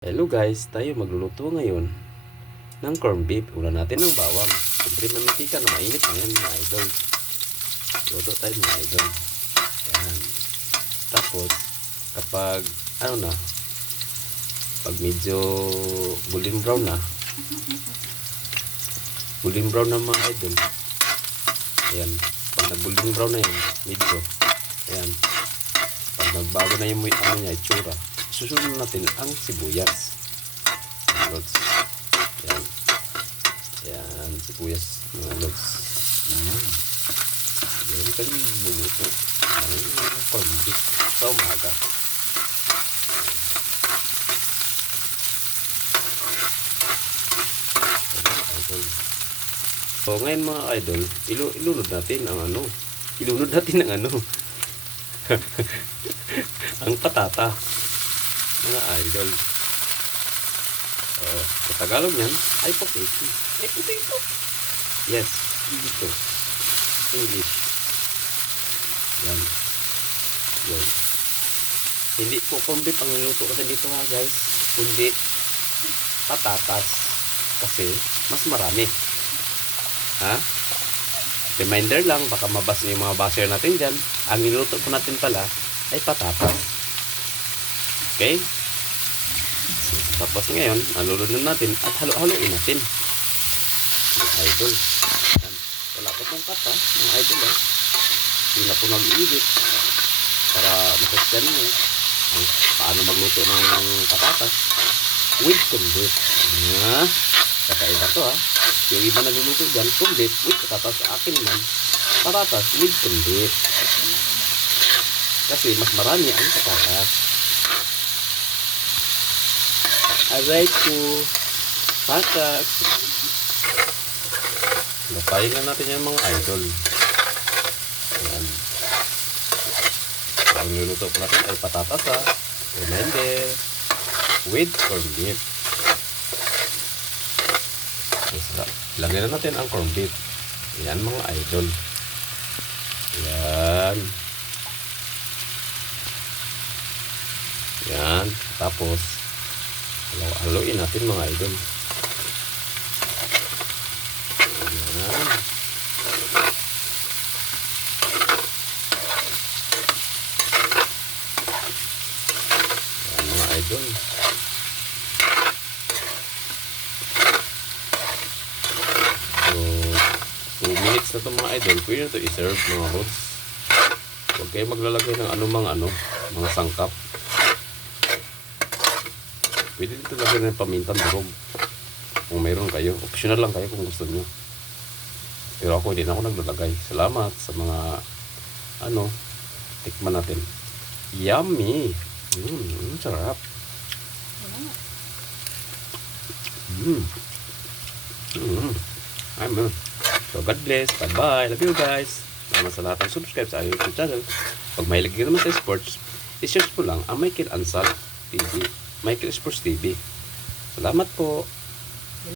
Hello guys, tayo magluluto ngayon ng corned beef. Una natin ng bawang. Siyempre mantika na mainit na yan mga idol. Luto tayo mga idol. Yan. Tapos, kapag pag medyo golden brown na mga idol. Ayan. Pag nag-golden brown na yan, medyo. Ayan. Pag nagbago na yung itsura, susunod natin ang sibuyas. Lods. Yan. Yan, sibuyas mga lods. Yan kami bumuto. Ang corned beef sa umaga. So ngayon mga idol, ilunod natin ang ang patata mga idol. Sa Tagalog yan ay potato. Potato. Yes, dito. English. Yan. Yan. Hindi po corned beef ang niluto kasi dito ha guys, kundi patatas. Kasi mas marami. Ha? Reminder lang, baka mabasa yung mga baser natin dyan. Ang niluto po natin pala ay patatas. Okay? So, tapos ngayon, alulunin natin at halo-haloin natin. Mga idol. Yan. Wala po pong kata, mga idol. Hindi na po nag-iibit para masasyan nyo ang paano magluto ng patatas with corned beef. Kakaiba to ha. Yung iba nagluluto dyan, corned beef with patatas. Sa akin naman, patatas with corned beef. Kasi mas marami ang patatas. Aray ko. Patas. Lapayin na natin yung mga idol. Ayan. Ang niluluto po natin ay patatas ha. Remende. With corned beef. Lagyan na natin ang corned beef. Ayan mga idol. Ayan. Ayan. Tapos, halo-haloin natin mga idol. Ayan. Ayan mga idol. So, 2 minutes na ito mga idol. Pwede na ito i-serve mga lods. Huwag kayo maglalagay ng mga sangkap. Pwede dito lagyan ng pamintang durog. Kung mayroon kayo. Optional lang kayo kung gusto nyo. Pero ako hindi na ako naglalagay. Salamat sa mga tikman natin. Yummy! Sarap. So God bless. Bye-bye. Love you guys. Salamat sa lahat ng subscribe sa YouTube channel. Pag mahilig nyo naman sa sports, i-search po lang ang Michael Ansal TV. Michael Sports TV. Salamat po.